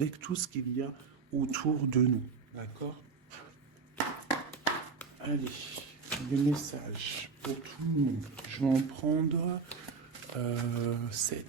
avec tout ce qu'il y a autour de nous. D'accord? Allez, des messages pour tout le monde. Je vais en prendre 7.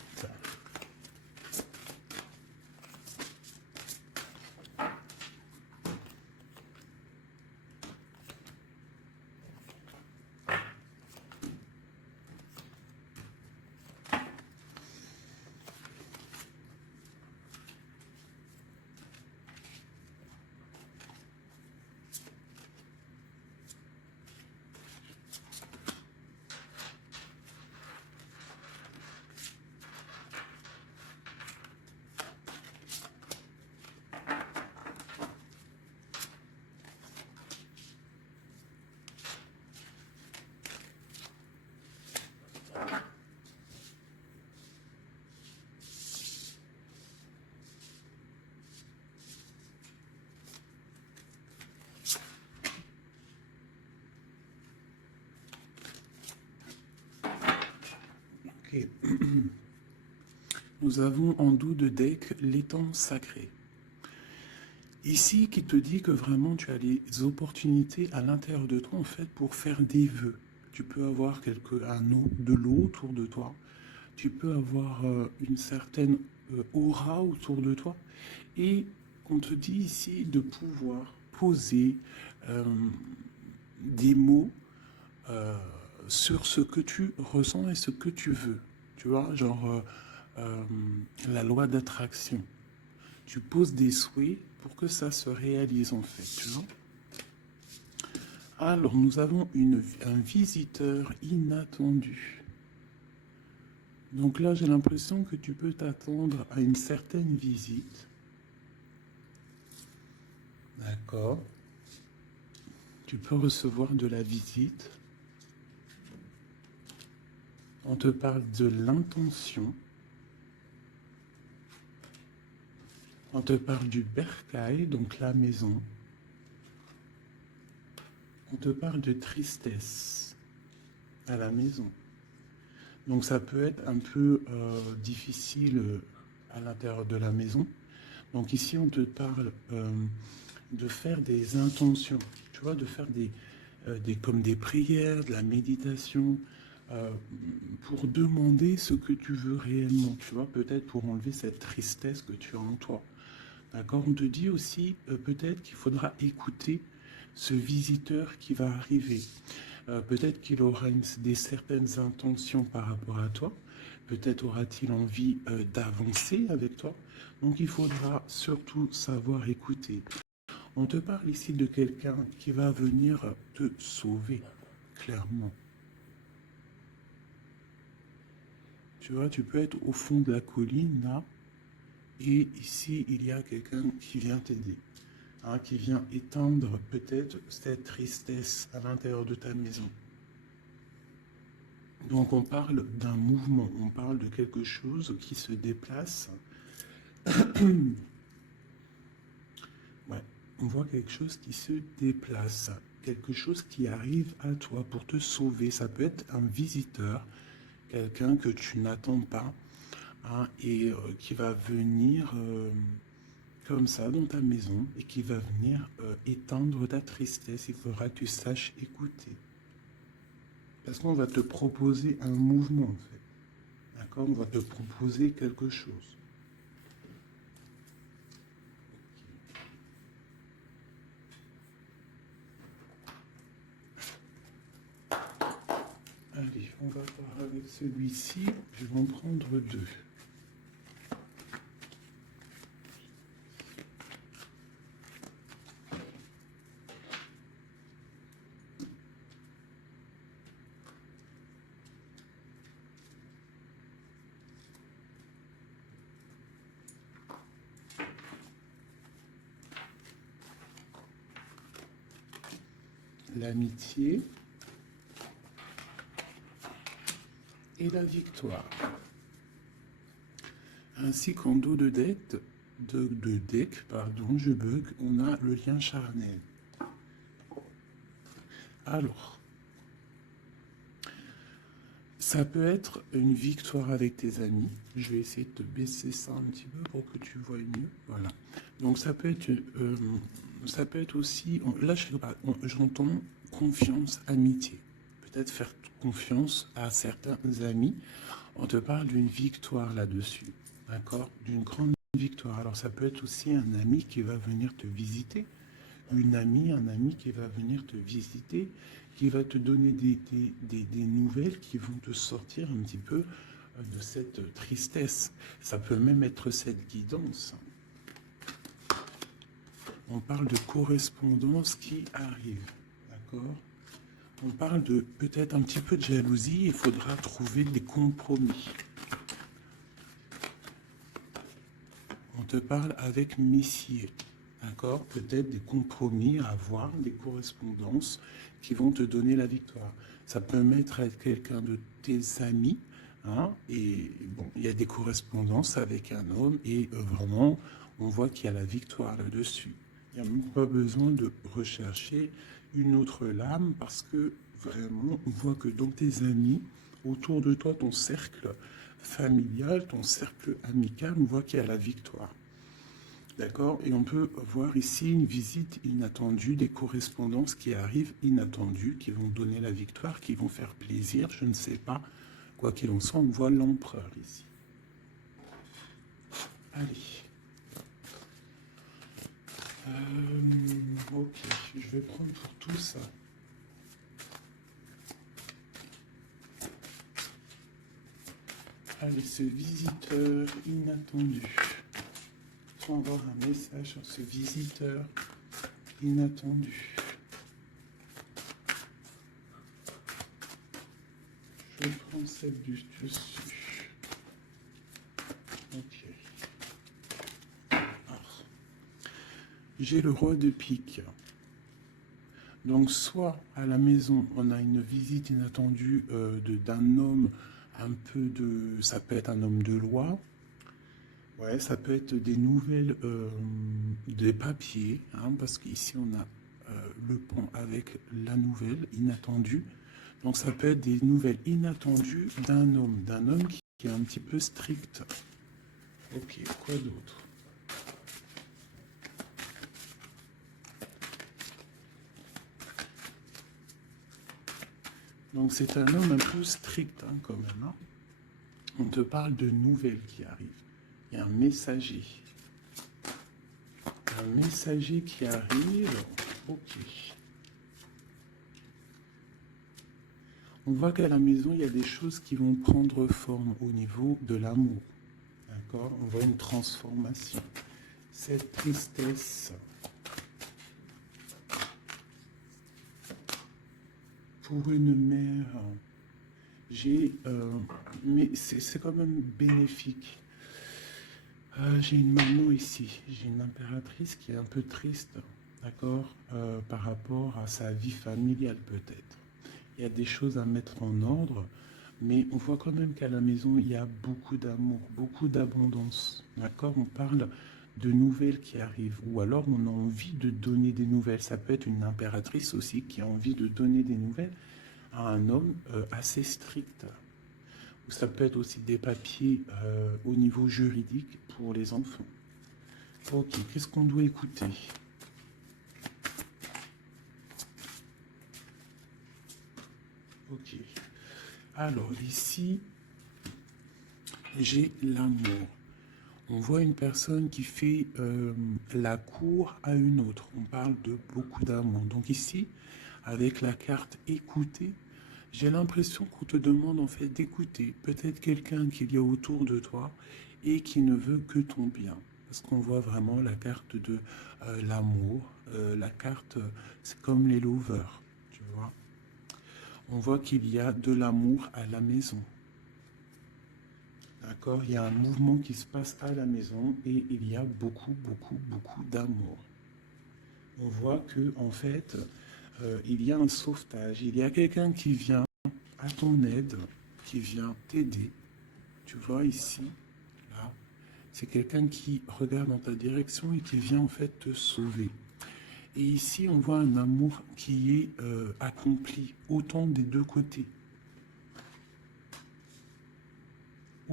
Okay. Nous avons en dos de deck l'étang sacré. Ici, qui te dit que vraiment tu as les opportunités à l'intérieur de toi en fait pour faire des vœux. Tu peux avoir de l'eau autour de toi. Tu peux avoir une certaine aura autour de toi. Et on te dit ici de pouvoir poser des mots sur ce que tu ressens et ce que tu veux. Tu vois, genre la loi d'attraction. Tu poses des souhaits pour que ça se réalise en fait, tu vois. Alors, nous avons un visiteur inattendu. Donc là, j'ai l'impression que tu peux t'attendre à une certaine visite. D'accord. Tu peux recevoir de la visite. On te parle de l'intention. On te parle du bercail, donc la maison. On te parle de tristesse à la maison. Donc ça peut être un peu difficile à l'intérieur de la maison. Donc ici, on te parle de faire des intentions, tu vois, de faire comme des prières, de la méditation, pour demander ce que tu veux réellement, tu vois, peut-être pour enlever cette tristesse que tu as en toi. D'accord? On te dit aussi peut-être qu'il faudra écouter ce visiteur qui va arriver. Peut-être qu'il aura certaines intentions par rapport à toi. Peut-être aura-t-il envie d'avancer avec toi. Donc il faudra surtout savoir écouter. On te parle ici de quelqu'un qui va venir te sauver, clairement. Tu vois, tu peux être au fond de la colline, là, et ici, il y a quelqu'un qui vient t'aider, hein, qui vient éteindre peut-être cette tristesse à l'intérieur de ta maison. Donc on parle d'un mouvement, on parle de quelque chose qui se déplace. Ouais, on voit quelque chose qui se déplace, quelque chose qui arrive à toi pour te sauver. Ça peut être un visiteur, quelqu'un que tu n'attends pas, hein, et qui va venir comme ça dans ta maison et qui va venir éteindre ta tristesse. Il faudra que tu saches écouter. Parce qu'on va te proposer un mouvement, en fait. D'accord? On va te proposer quelque chose. Allez, on va voir avec celui-ci. Je vais en prendre 2. L'amitié et la victoire. Ainsi qu'en dos de deck, je bug, on a le lien charnel. Alors, Ça peut être une victoire avec tes amis. Je vais essayer de te baisser ça un petit peu pour que tu vois mieux. Voilà. Donc ça peut être aussi, là j'entends confiance, amitié. Peut-être faire confiance à certains amis. On te parle d'une victoire là-dessus. D'accord? D'une grande victoire. Alors ça peut être aussi un ami qui va venir te visiter. Une amie, un ami qui va venir te visiter, qui va te donner des nouvelles qui vont te sortir un petit peu de cette tristesse. Ça peut même être cette guidance. On parle de correspondance qui arrive, d'accord? On parle de peut-être un petit peu de jalousie, il faudra trouver des compromis. On te parle avec Messier. D'accord? Peut-être des compromis à avoir, des correspondances qui vont te donner la victoire. Ça peut mettre à être quelqu'un de tes amis, hein, et bon, il y a des correspondances avec un homme, et vraiment, on voit qu'il y a la victoire là-dessus. Il n'y a même pas besoin de rechercher une autre lame, parce que vraiment, on voit que dans tes amis, autour de toi, ton cercle familial, ton cercle amical, on voit qu'il y a la victoire. D'accord? Et on peut voir ici une visite inattendue, des correspondances qui arrivent inattendues, qui vont donner la victoire, qui vont faire plaisir, je ne sais pas. Quoi qu'il en soit, on voit l'empereur ici. Allez. Ok, je vais prendre pour tout ça. Allez, ce visiteur inattendu. On va avoir un message sur ce visiteur inattendu. Je prends celle du dessus. Ok. Alors, j'ai le roi de pique. Donc, soit à la maison, on a une visite inattendue d'un homme un peu de... Ça peut être un homme de loi. Ouais, ça peut être des nouvelles, des papiers, hein, parce qu'ici on a le pont avec la nouvelle inattendue. Donc ça peut être des nouvelles inattendues d'un homme qui est un petit peu strict. Ok, quoi d'autre? Donc c'est un homme un peu strict, hein, quand même. Hein. On te parle de nouvelles qui arrivent. Il y a un messager. Un messager qui arrive. Ok. On voit qu'à la maison, il y a des choses qui vont prendre forme au niveau de l'amour. D'accord? On voit une transformation. Cette tristesse. Pour une mère, mais c'est quand même bénéfique. J'ai une maman ici, j'ai une impératrice qui est un peu triste, d'accord, par rapport à sa vie familiale peut-être. Il y a des choses à mettre en ordre, mais on voit quand même qu'à la maison, il y a beaucoup d'amour, beaucoup d'abondance, d'accord? On parle de nouvelles qui arrivent, ou alors on a envie de donner des nouvelles. Ça peut être une impératrice aussi qui a envie de donner des nouvelles à un homme assez strict. Ça peut être aussi des papiers au niveau juridique pour les enfants. Ok, qu'est-ce qu'on doit écouter? Ok. Alors ici, j'ai l'amour. On voit une personne qui fait la cour à une autre. On parle de beaucoup d'amour. Donc ici, avec la carte écouter, j'ai l'impression qu'on te demande en fait d'écouter peut-être quelqu'un qu'il y a autour de toi et qui ne veut que ton bien. Parce qu'on voit vraiment la carte de l'amour. La carte, c'est comme les lovers, tu vois. On voit qu'il y a de l'amour à la maison. D'accord? Il y a un mouvement qui se passe à la maison et il y a beaucoup, beaucoup, beaucoup d'amour. On voit que en fait, il y a un sauvetage. Il y a quelqu'un qui vient à ton aide, qui vient t'aider. Tu vois ici, là, c'est quelqu'un qui regarde dans ta direction et qui vient en fait te sauver. Et ici, on voit un amour qui est accompli autant des deux côtés.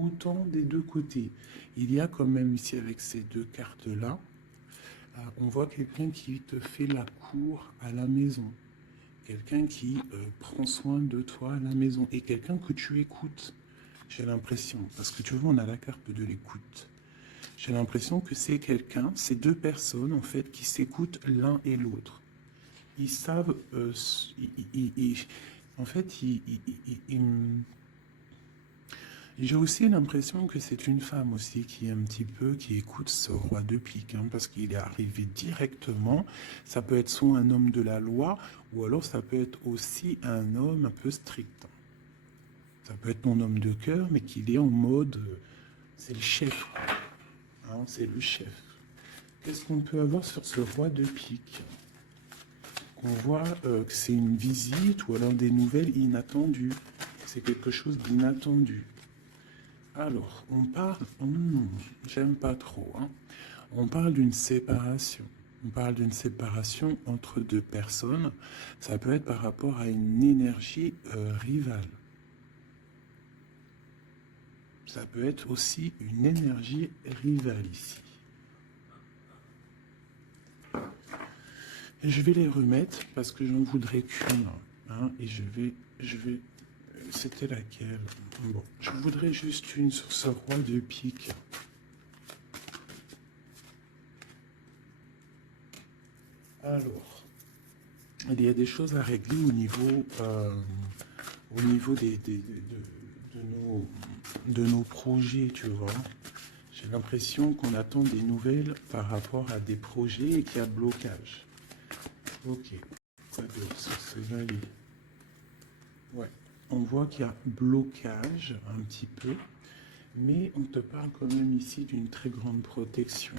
autant des deux côtés. Il y a quand même ici, avec ces deux cartes-là, on voit quelqu'un qui te fait la cour à la maison. Quelqu'un qui prend soin de toi à la maison. Et quelqu'un que tu écoutes, j'ai l'impression. Parce que tu vois, on a la carte de l'écoute. J'ai l'impression que c'est quelqu'un, ces deux personnes, en fait, qui s'écoutent l'un et l'autre. Ils savent... en fait, j'ai aussi l'impression que c'est une femme aussi qui est un petit peu, qui écoute ce roi de pique, hein, parce qu'il est arrivé directement. Ça peut être soit un homme de la loi, ou alors ça peut être aussi un homme un peu strict. Ça peut être ton homme de cœur, mais qu'il est en mode, c'est le chef, hein, c'est le chef. Qu'est-ce qu'on peut avoir sur ce roi de pique? On voit que c'est une visite ou alors des nouvelles inattendues. C'est quelque chose d'inattendu. Alors, on parle... j'aime pas trop. Hein. On parle d'une séparation. On parle d'une séparation entre deux personnes. Ça peut être par rapport à une énergie rivale. Ça peut être aussi une énergie rivale ici. Et je vais les remettre parce que j'en voudrais qu'une. Hein, et je vais... C'était laquelle? Bon, je voudrais juste une sur ce roi de pique. Alors, il y a des choses à régler au niveau de nos projets, tu vois. J'ai l'impression qu'on attend des nouvelles par rapport à des projets et qu'il y a blocage. Ok. Quoi d'autre sur ce valet? Ouais. On voit qu'il y a blocage un petit peu, mais on te parle quand même ici d'une très grande protection.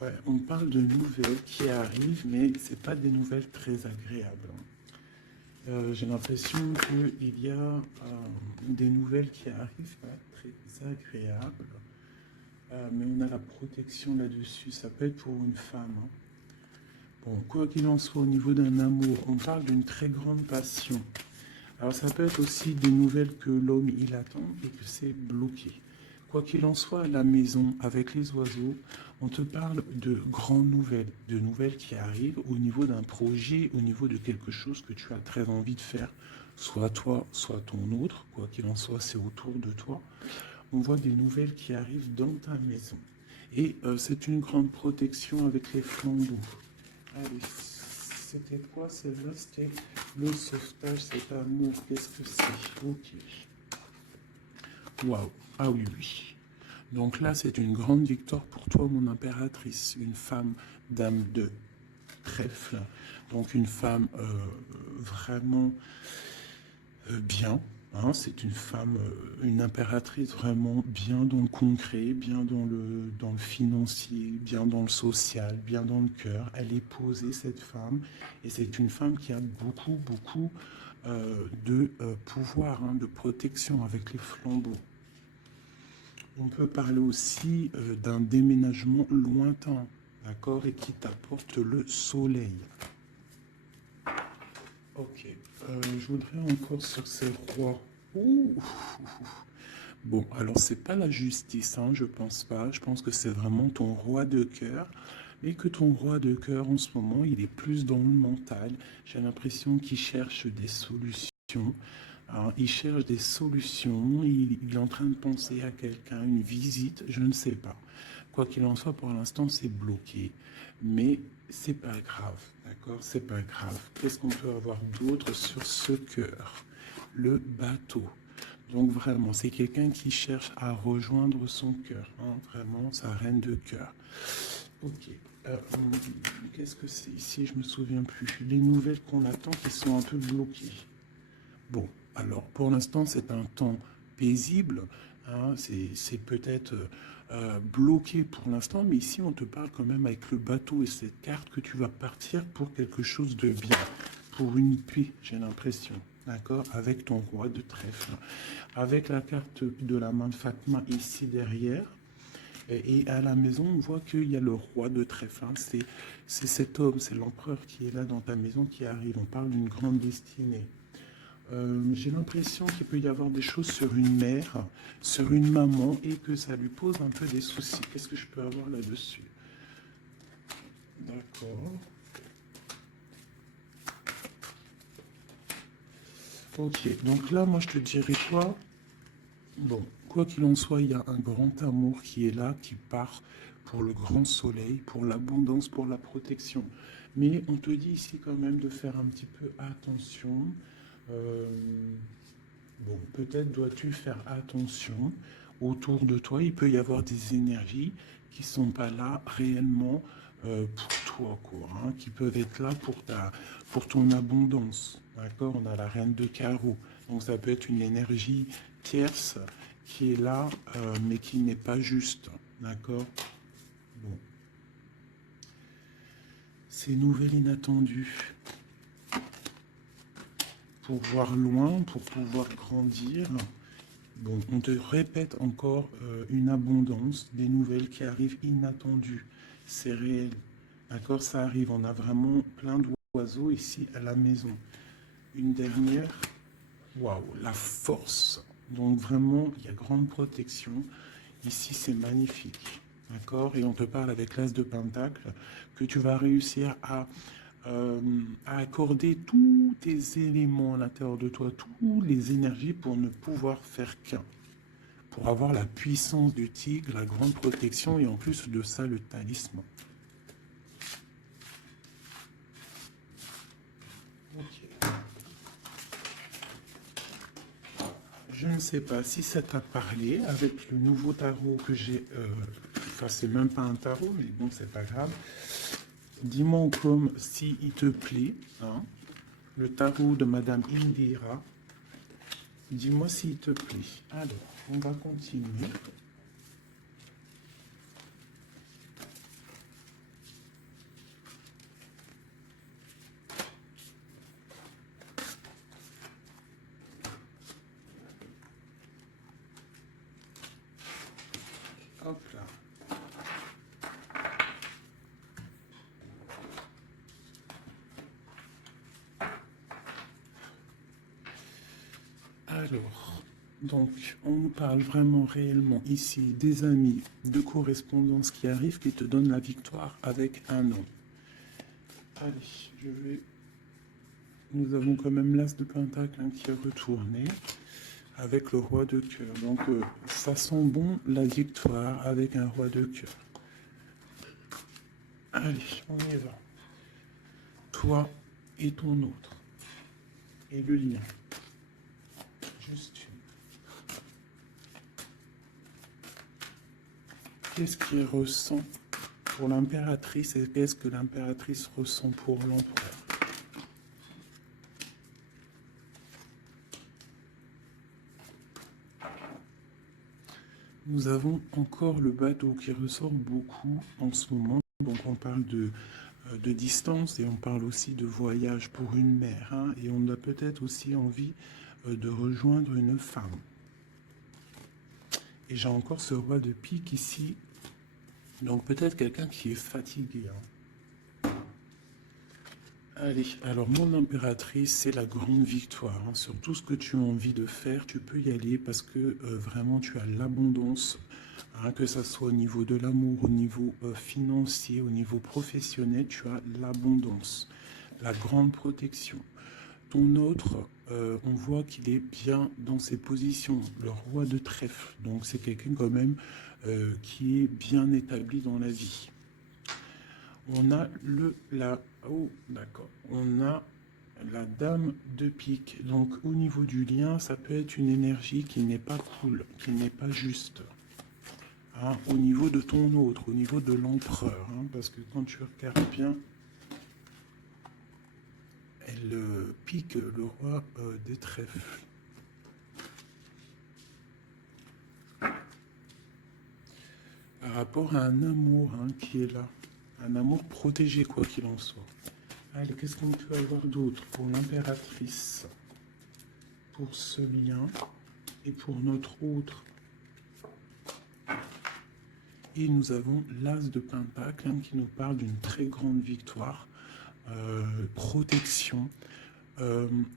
Ouais, on parle de nouvelles qui arrivent, mais c'est pas des nouvelles très agréables. J'ai l'impression qu'il y a des nouvelles qui arrivent pas très agréables. Mais on a la protection là-dessus. Ça peut être pour une femme. Hein. Bon, quoi qu'il en soit, au niveau d'un amour, on parle d'une très grande passion. Alors ça peut être aussi des nouvelles que l'homme il attend et que c'est bloqué. Quoi qu'il en soit, à la maison, avec les oiseaux, on te parle de grandes nouvelles, de nouvelles qui arrivent au niveau d'un projet, au niveau de quelque chose que tu as très envie de faire, soit toi, soit ton autre, quoi qu'il en soit, c'est autour de toi. On voit des nouvelles qui arrivent dans ta maison. Et c'est une grande protection avec les flambeaux. Allez, c'était quoi celle-là? C'était le sauvetage, cet amour. Qu'est-ce que c'est? Ok. Waouh. Ah oui, oui. Donc là, c'est une grande victoire pour toi, mon impératrice. Une femme, dame de trèfle. Donc une femme vraiment bien. Hein, c'est une femme, une impératrice vraiment bien dans le concret, bien dans le financier, bien dans le social, bien dans le cœur. Elle est posée, cette femme, et c'est une femme qui a beaucoup, beaucoup de pouvoir, hein, de protection avec les flambeaux. On peut parler aussi d'un déménagement lointain, d'accord, et qui t'apporte le soleil. Ok, je voudrais encore sur ces rois. Ouh. Bon, alors c'est pas la justice, hein, je pense pas. Je pense que c'est vraiment ton roi de cœur. Et que ton roi de cœur, en ce moment, il est plus dans le mental. J'ai l'impression qu'il cherche des solutions. Alors, il cherche des solutions. Il est en train de penser à quelqu'un, une visite, je ne sais pas. Quoi qu'il en soit, pour l'instant, c'est bloqué. Mais c'est pas grave, d'accord? C'est pas grave. Qu'est-ce qu'on peut avoir d'autre sur ce cœur? Le bateau. Donc vraiment, c'est quelqu'un qui cherche à rejoindre son cœur. Hein, vraiment, sa reine de cœur. Ok. Qu'est-ce que c'est ici? Je me souviens plus. Les nouvelles qu'on attend qui sont un peu bloquées. Bon, alors pour l'instant, c'est un temps paisible. Hein, c'est peut-être bloqué pour l'instant, mais ici, on te parle quand même avec le bateau et cette carte que tu vas partir pour quelque chose de bien, pour une paix, j'ai l'impression. D'accord? Avec ton roi de trèfle. Avec la carte de la main de Fatma ici derrière. Et à la maison, on voit qu'il y a le roi de trèfle. Hein. C'est cet homme, c'est l'empereur qui est là dans ta maison qui arrive. On parle d'une grande destinée. J'ai l'impression qu'il peut y avoir des choses sur une mère, sur une maman, et que ça lui pose un peu des soucis. Qu'est-ce que je peux avoir là-dessus? D'accord. Ok, donc là, moi, je te dirais quoi? Bon, quoi qu'il en soit, il y a un grand amour qui est là, qui part pour le grand soleil, pour l'abondance, pour la protection. Mais on te dit ici quand même de faire un petit peu attention. Euh, bon, peut-être dois-tu faire attention. Autour de toi, il peut y avoir des énergies qui ne sont pas là réellement pour toi, quoi, hein, qui peuvent être là pour ton abondance. D'accord? On a la reine de carreau. Donc ça peut être une énergie tierce qui est là, mais qui n'est pas juste. D'accord? Bon. Ces nouvelles inattendues. Pour voir loin, pour pouvoir grandir. Bon, on te répète encore une abondance, des nouvelles qui arrivent inattendues. C'est réel. D'accord? Ça arrive. On a vraiment plein d'oiseaux ici à la maison. Une dernière. Waouh, la force. Donc vraiment, il y a grande protection. Ici, c'est magnifique. D'accord? Et on te parle avec l'as de Pentacle que tu vas réussir à accorder tous tes éléments à l'intérieur de toi, toutes les énergies pour ne pouvoir faire qu'un. Pour avoir la puissance du tigre, la grande protection et en plus de ça, le talisman. Ok. Je ne sais pas si ça t'a parlé avec le nouveau tarot que j'ai. Enfin, c'est même pas un tarot, mais bon, c'est pas grave. Dis-moi comme si il te plaît, hein, le tarot de Madame Indira. Dis-moi s'il te plaît. Alors, on va continuer. Hop là. Alors, donc, on nous parle vraiment réellement ici des amis, de correspondance qui arrivent, qui te donnent la victoire avec un nom. Allez, je vais... Nous avons quand même l'as de Pentacle hein, qui est retourné avec le roi de cœur. Donc, ça sent bon la victoire avec un roi de cœur. Allez, on y va. Toi et ton autre. Et le lien. Juste une. Qu'est-ce qu'il ressent pour l'impératrice et qu'est-ce que l'impératrice ressent pour l'empereur? Nous avons encore le bateau qui ressort beaucoup en ce moment. Donc on parle de distance et on parle aussi de voyage pour une mère. Hein, et on a peut-être aussi envie de rejoindre une femme. Et j'ai encore ce roi de pique ici. Donc peut-être quelqu'un qui est fatigué. Hein. Allez, alors mon impératrice, c'est la grande victoire. Hein. Sur tout ce que tu as envie de faire, tu peux y aller parce que vraiment tu as l'abondance, hein, que ce soit au niveau de l'amour, au niveau financier, au niveau professionnel, tu as l'abondance, la grande protection. Ton autre, on voit qu'il est bien dans ses positions, le roi de trèfle. Donc c'est quelqu'un quand même qui est bien établi dans la vie. On a oh, d'accord. On a la dame de pique. Donc, au niveau du lien, ça peut être une énergie qui n'est pas cool, qui n'est pas juste. Hein, au niveau de ton autre, au niveau de l'empereur. Hein, parce que quand tu regardes bien, elle pique le roi des trèfles. Par rapport à un amour hein, qui est là. Un amour protégé, quoi qu'il en soit. Allez, qu'est-ce qu'on peut avoir d'autre pour l'impératrice? Pour ce lien et pour notre autre. Et nous avons l'As de Pentacle hein, qui nous parle d'une très grande victoire, protection,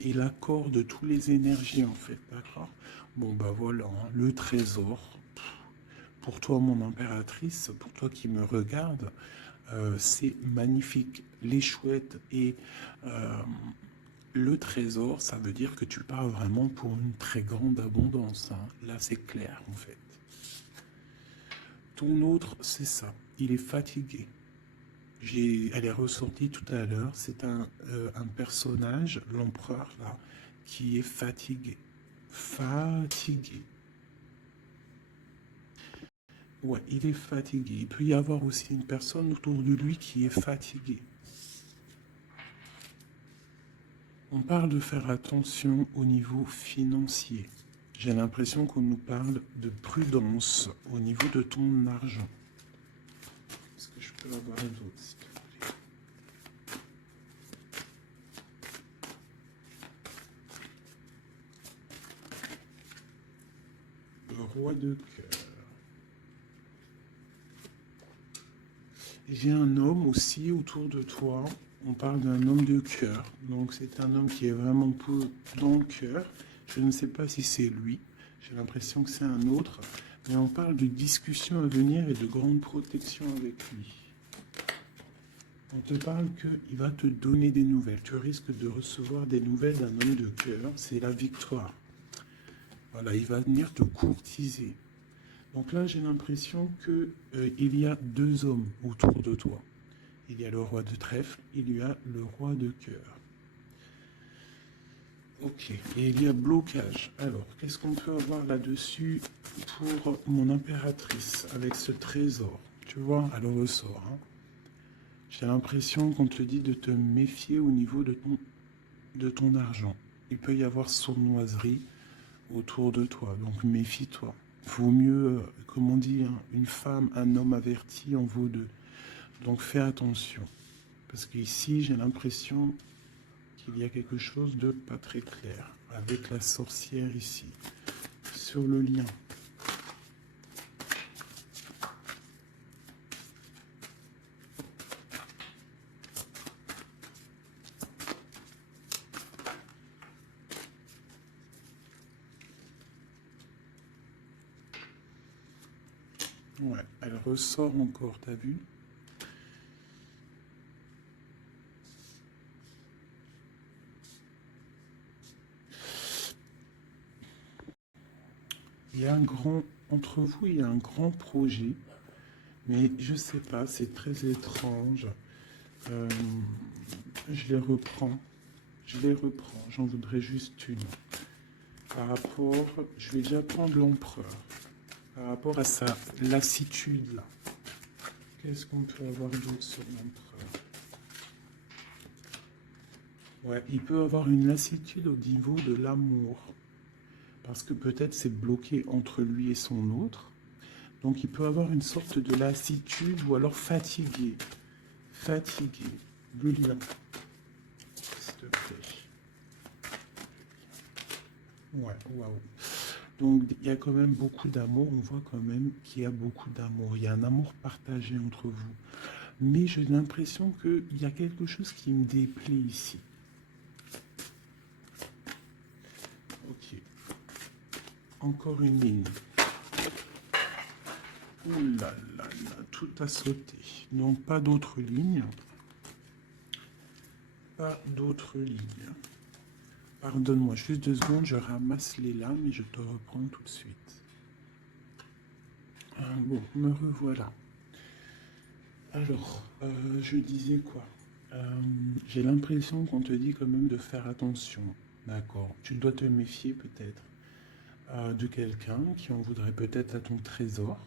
et l'accord de toutes les énergies en fait, d'accord? Bon bah voilà, hein, le trésor. Pour toi, mon impératrice, pour toi qui me regarde, c'est magnifique. Les chouettes et le trésor, ça veut dire que tu pars vraiment pour une très grande abondance. Hein. Là, c'est clair, en fait. Ton autre, c'est ça. Il est fatigué. Elle est ressortie tout à l'heure. C'est un personnage, l'empereur, là, qui est fatigué. Fatigué. Ouais, il est fatigué. Il peut y avoir aussi une personne autour de lui qui est fatiguée. On parle de faire attention au niveau financier. J'ai l'impression qu'on nous parle de prudence au niveau de ton argent. Est-ce que je peux avoir d'autres, s'il te plaît? Le roi de cœur. J'ai un homme aussi autour de toi. On parle d'un homme de cœur. Donc c'est un homme qui est vraiment peu dans le cœur. Je ne sais pas si c'est lui. J'ai l'impression que c'est un autre. Mais on parle de discussions à venir et de grande protection avec lui. On te parle qu'il va te donner des nouvelles. Tu risques de recevoir des nouvelles d'un homme de cœur. C'est la victoire. Voilà, il va venir te courtiser. Donc là, j'ai l'impression qu'il y a deux hommes autour de toi. Il y a le roi de trèfle, il y a le roi de cœur. Ok, et il y a blocage. Alors, qu'est-ce qu'on peut avoir là-dessus pour mon impératrice avec ce trésor? Tu vois, elle ressort. Hein. J'ai l'impression qu'on te dit de te méfier au niveau de ton argent. Il peut y avoir sournoiserie autour de toi, donc méfie-toi. Vaut mieux, comme on dit, hein, une femme, un homme averti en vaut deux. Donc fais attention. Parce qu'ici, j'ai l'impression qu'il y a quelque chose de pas très clair avec la sorcière ici, sur le lien. Ouais, elle ressort encore, t'as vu? Il y a un grand, entre vous, il y a un grand projet, mais je sais pas, c'est très étrange. Euh, je les reprends, j'en voudrais juste une. Par rapport, je vais déjà prendre l'empereur, par rapport à sa lassitude là. Qu'est-ce qu'on peut avoir d'autre sur l'empereur? Ouais, il peut avoir une lassitude au niveau de l'amour. Parce que peut-être c'est bloqué entre lui et son autre. Donc il peut avoir une sorte de lassitude ou alors fatigué. Fatigué. Le lien. S'il te plaît. Ouais, waouh. Donc il y a quand même beaucoup d'amour. On voit quand même qu'il y a beaucoup d'amour. Il y a un amour partagé entre vous. Mais j'ai l'impression qu'il y a quelque chose qui me déplaît ici. Ok. Encore une ligne. Ouh là là là, tout a sauté. Donc pas d'autres lignes. Pas d'autres lignes. Pardonne-moi, juste 2 secondes, je ramasse les lames et je te reprends tout de suite. Bon, me revoilà. Alors, je disais quoi? J'ai l'impression qu'on te dit quand même de faire attention. D'accord. Tu dois te méfier peut-être de quelqu'un qui en voudrait peut-être à ton trésor.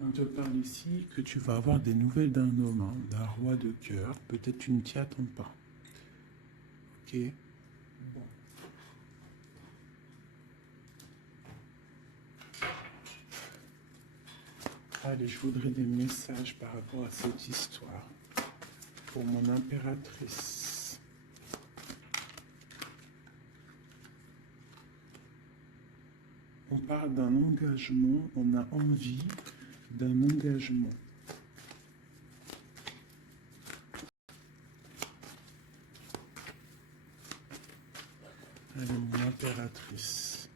On te parle ici que tu vas avoir des nouvelles d'un homme, hein, d'un roi de cœur. Peut-être tu ne t'y attends pas. Ok. Bon. Allez, je voudrais des messages par rapport à cette histoire. Pour mon impératrice. On parle d'un engagement, on a envie d'un engagement. L'impératrice.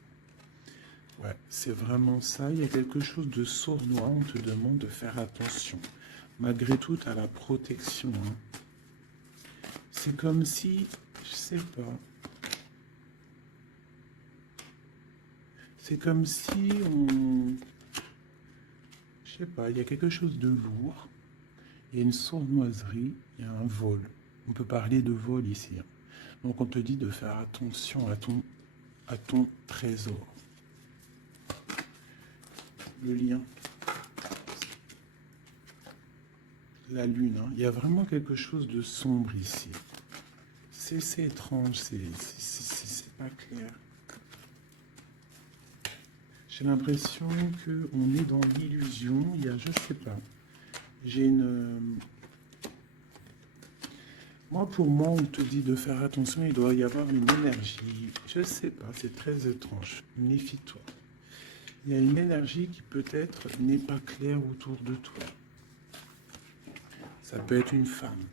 Ouais, c'est vraiment ça. Il y a quelque chose de sournois. On te demande de faire attention. Malgré tout, tu as la protection. Hein. C'est comme si, je sais pas. C'est comme si on... Je sais pas, il y a quelque chose de lourd. Il y a une sournoiserie, il y a un vol. On peut parler de vol ici. Hein. Donc on te dit de faire attention à ton trésor. Le lien. La lune. Hein. Il y a vraiment quelque chose de sombre ici. C'est étrange, c'est pas clair. J'ai l'impression qu'on est dans l'illusion. Il y a, je sais pas. J'ai une... Pour moi, on te dit de faire attention, il doit y avoir une énergie. Je sais pas, c'est très étrange. Méfie-toi. Il y a une énergie qui peut-être n'est pas claire autour de toi. Ça peut être une femme.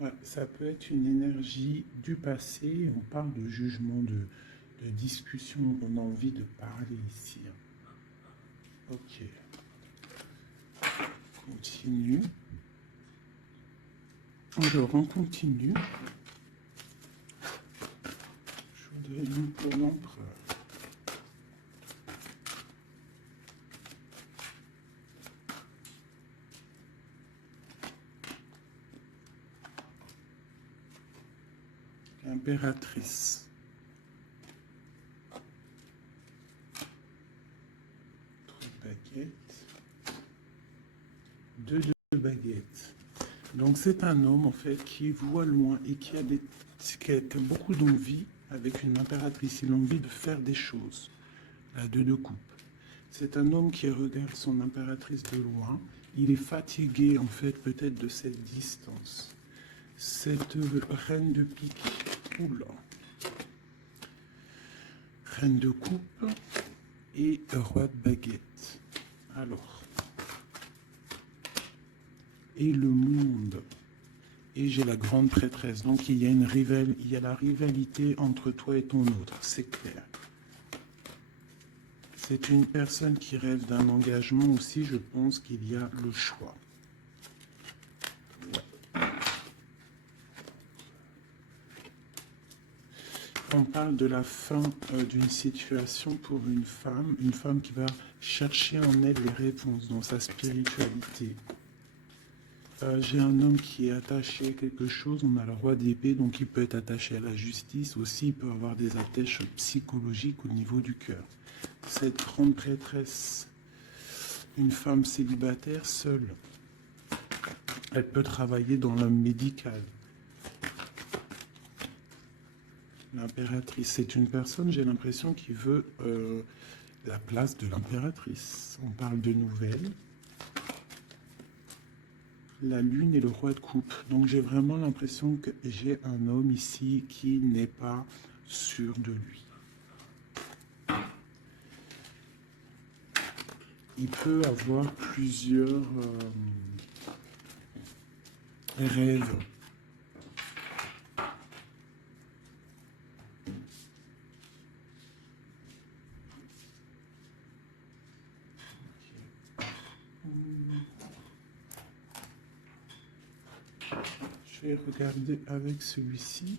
Ouais, ça peut être une énergie du passé. On parle de jugement, de discussion. On a envie de parler ici. Ok. Continue. Alors, on continue. Je voudrais une pour l'empereur. L'impératrice. 3 baguettes. 2 baguettes. Donc c'est un homme en fait qui voit loin et qui a beaucoup d'envie avec une impératrice. Il a envie de faire des choses. La 2 de coupe. C'est un homme qui regarde son impératrice de loin. Il est fatigué en fait peut-être de cette distance. Cette reine de pique. Oula. Reine de coupe et roi de baguette. Alors. Et le monde. Et j'ai la grande prêtresse. Donc il y a la rivalité entre toi et ton autre, c'est clair. C'est une personne qui rêve d'un engagement aussi, je pense qu'il y a le choix. Ouais. On parle de la fin d'une situation pour une femme qui va chercher en elle les réponses dans sa spiritualité. J'ai un homme qui est attaché à quelque chose, on a le roi d'épée, donc il peut être attaché à la justice, aussi il peut avoir des attaches psychologiques au niveau du cœur. Cette grande prêtresse, une femme célibataire seule, elle peut travailler dans le médical. L'impératrice, c'est une personne, j'ai l'impression, qui veut la place de l'impératrice. On parle de nouvelles. La lune et le roi de coupe. Donc j'ai vraiment l'impression que j'ai un homme ici qui n'est pas sûr de lui. Il peut avoir plusieurs rêves. Je vais regarder avec celui-ci.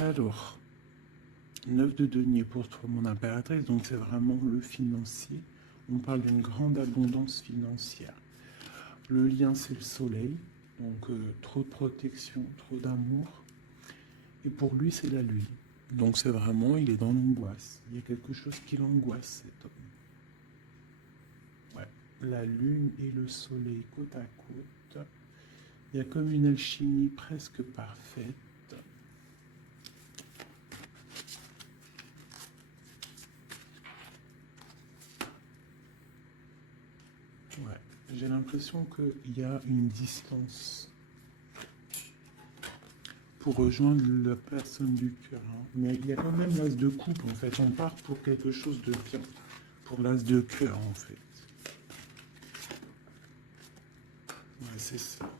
Alors, 9 de denier pour toi, mon impératrice, donc c'est vraiment le financier. On parle d'une grande abondance financière. Le lien, c'est le soleil, donc trop de protection, trop d'amour. Et pour lui, c'est la lune. Donc c'est vraiment, il est dans l'angoisse. Il y a quelque chose qui l'angoisse, cet homme. Ouais. La lune et le soleil côte à côte. Il y a comme une alchimie presque parfaite. Ouais. J'ai l'impression qu'il y a une distance pour rejoindre la personne du cœur. Hein. Mais il y a quand même l'as de coupe, en fait. On part pour quelque chose de bien. Pour l'as de cœur, en fait. Ouais, c'est ça.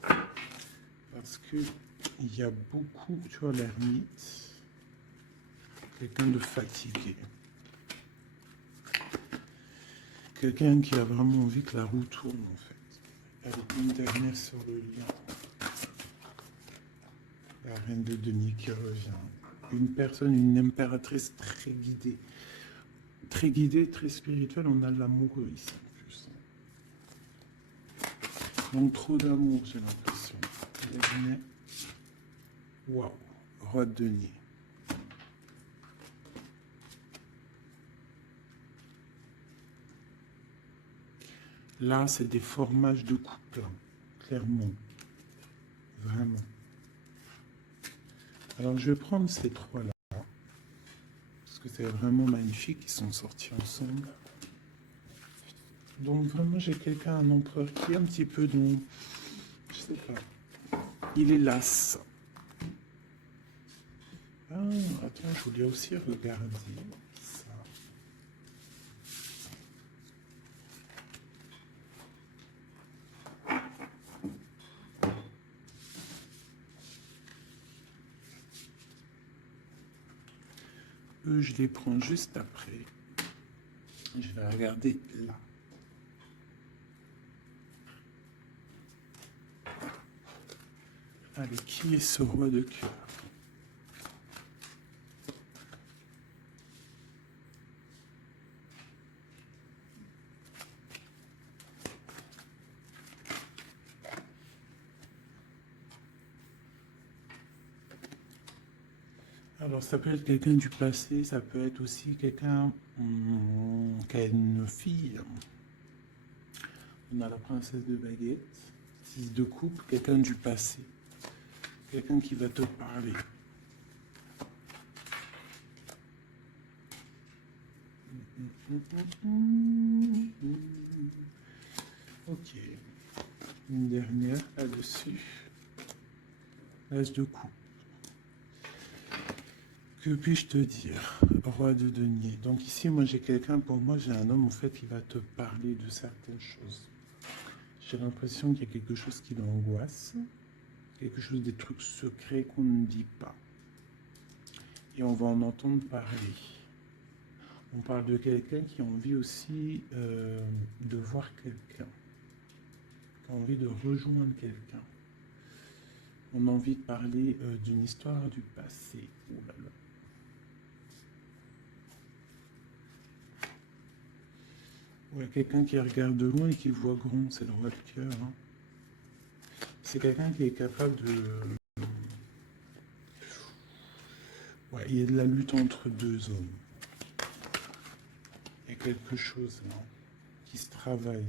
Parce que il y a beaucoup, tu vois, l'ermite, quelqu'un de fatigué. Quelqu'un qui a vraiment envie que la roue tourne, en fait. Avec une dernière sur le lien. La reine de denier qui revient. Une personne, une impératrice très guidée, très spirituelle. On a l'amoureux ici, en plus. Donc trop d'amour, j'ai l'impression. Waouh, roi de denier. Là, c'est des formages de couple, hein, clairement. Vraiment. Alors, je vais prendre ces trois-là, parce que c'est vraiment magnifique, ils sont sortis ensemble. Donc, vraiment, j'ai quelqu'un, un empereur, qui est un petit peu dans... Je sais pas. Il est las. Ah, attends, je voulais aussi regarder ça. Eux, je les prends juste après. Je vais regarder là. Allez, qui est ce roi de cœur? Alors, ça peut être quelqu'un du passé, ça peut être aussi quelqu'un qui a une fille. On a la princesse de baguette, 6 de coupe, quelqu'un du passé, quelqu'un qui va te parler. Ok, une dernière là-dessus. L'as de coupe. Que puis-je te dire, roi de denier? Donc ici, moi j'ai quelqu'un, pour moi j'ai un homme en fait qui va te parler de certaines choses. J'ai l'impression qu'il y a quelque chose qui l'angoisse, quelque chose, des trucs secrets qu'on ne dit pas. Et on va en entendre parler. On parle de quelqu'un qui a envie aussi de voir quelqu'un, qui a envie de rejoindre quelqu'un. On a envie de parler d'une histoire du passé. Oh là là. Ouais, quelqu'un qui regarde de loin et qui voit grand, c'est le roi de cœur. Hein. C'est quelqu'un qui est capable de... Ouais, il y a de la lutte entre deux hommes. Il y a quelque chose là, qui se travaille.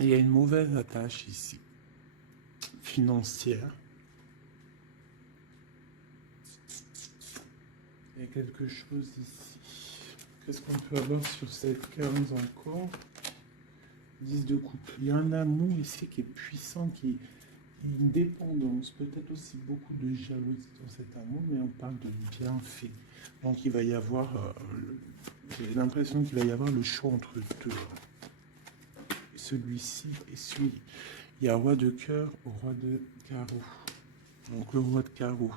Et il y a une mauvaise attache ici, financière. Il y a quelque chose ici. Qu'est-ce qu'on peut avoir sur cette 15 encore? 10 de coupe. Il y a un amour ici qui est puissant, qui est une dépendance, peut-être aussi beaucoup de jalousie dans cet amour, mais on parle de bienfait. Donc il va y avoir, j'ai l'impression qu'il va y avoir le choix entre deux. Celui-ci et celui. Il y a roi de cœur, roi de carreau. Donc le roi de carreau,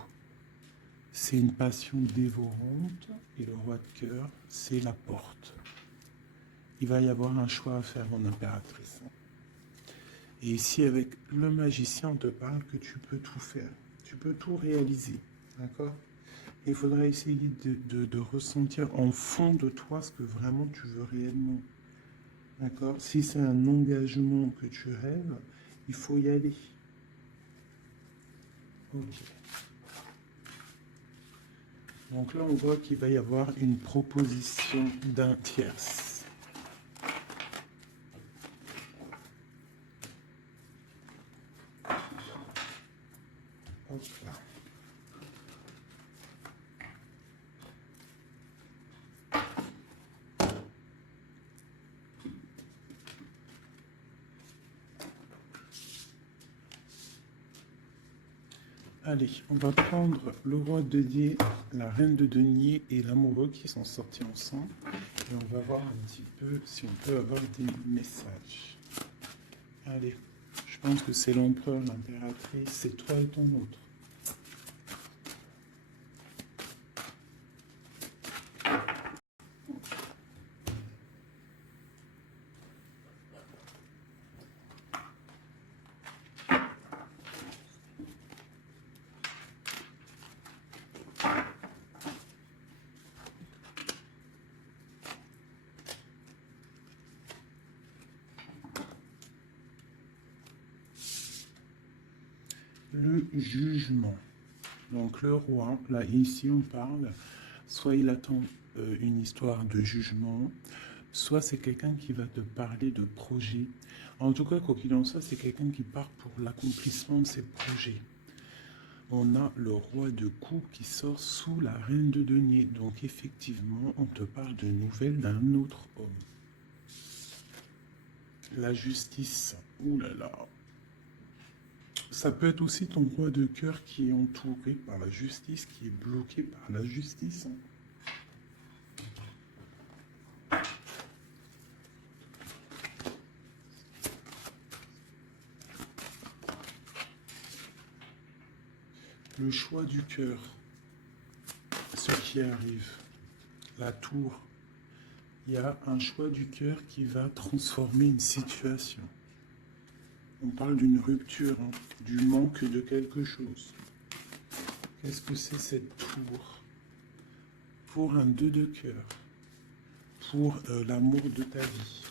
c'est une passion dévorante, et le roi de cœur, c'est la porte. Il va y avoir un choix à faire en impératrice. Et ici, avec le magicien, on te parle que tu peux tout faire. Tu peux tout réaliser. D'accord? Il faudra essayer de ressentir en fond de toi ce que vraiment tu veux réellement. D'accord? Si c'est un engagement que tu rêves, il faut y aller. Ok. Donc là, on voit qu'il va y avoir une proposition d'un tierce. Hop là. Allez, on va prendre le roi de denier, la reine de denier et l'amoureux qui sont sortis ensemble. Et on va voir un petit peu si on peut avoir des messages. Allez, je pense que c'est l'empereur, l'impératrice, c'est toi et ton autre. Le jugement. Donc le roi, là ici on parle, soit il attend une histoire de jugement, soit c'est quelqu'un qui va te parler de projet. En tout cas, quoi qu'il en soit, c'est quelqu'un qui part pour l'accomplissement de ses projets. On a le roi de coupe qui sort sous la reine de denier. Donc effectivement, on te parle de nouvelles d'un autre homme. La justice, ouh là là. Ça peut être aussi ton roi de cœur qui est entouré par la justice, qui est bloqué par la justice. Le choix du cœur, ce qui arrive, la tour. Il y a un choix du cœur qui va transformer une situation. On parle d'une rupture, hein, du manque de quelque chose. Qu'est-ce que c'est cette tour? Pour un 2 de cœur, pour l'amour de ta vie.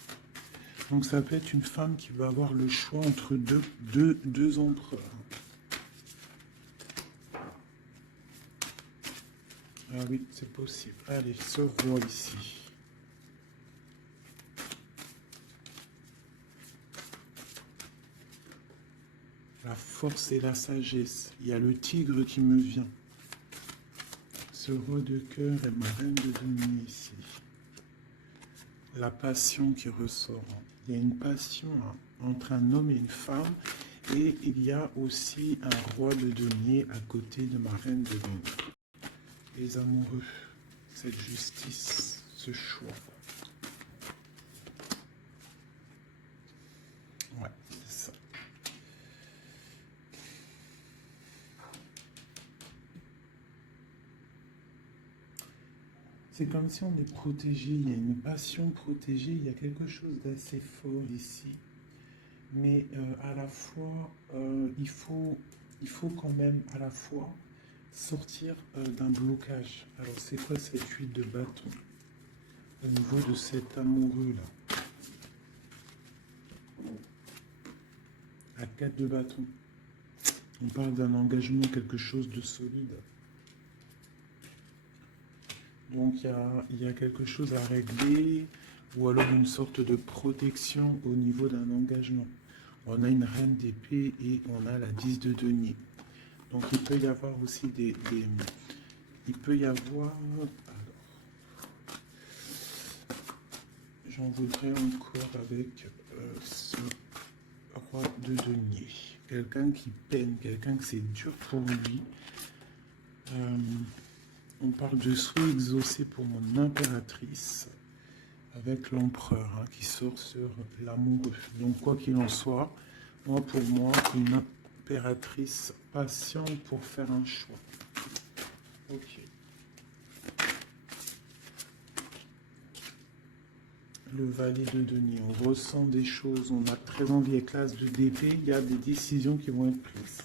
Donc ça peut être une femme qui va avoir le choix entre deux empereurs. Ah oui, c'est possible. Allez, ce roi ici. La force et la sagesse. Il y a le tigre qui me vient. Ce roi de cœur et ma reine de denier ici. La passion qui ressort. Il y a une passion entre un homme et une femme. Et il y a aussi un roi de denier à côté de ma reine de denier. Les amoureux, cette justice, ce choix. Ouais, c'est ça. C'est comme si on est protégé, il y a une passion protégée, il y a quelque chose d'assez fort ici. Mais à la fois, il faut quand même à la fois sortir d'un blocage. Alors c'est quoi cette huile de bâton au niveau de cet amoureux-là? À 4 de bâton. On parle d'un engagement, quelque chose de solide. Donc il y a quelque chose à régler, ou alors une sorte de protection au niveau d'un engagement. On a une reine d'épée et on a la 10 de denier. Donc il peut y avoir aussi il peut y avoir... Alors, j'en voudrais encore avec ce roi de denier. Quelqu'un qui peine, quelqu'un que c'est dur pour lui. On parle de souhait exaucé pour mon impératrice avec l'empereur qui sort sur l'amoureux. Donc quoi qu'il en soit, pour moi, une impératrice patiente pour faire un choix. Ok. le valet de denier. On ressent des choses, on a très envie avec l'as de d'épée, il y a des décisions qui vont être prises.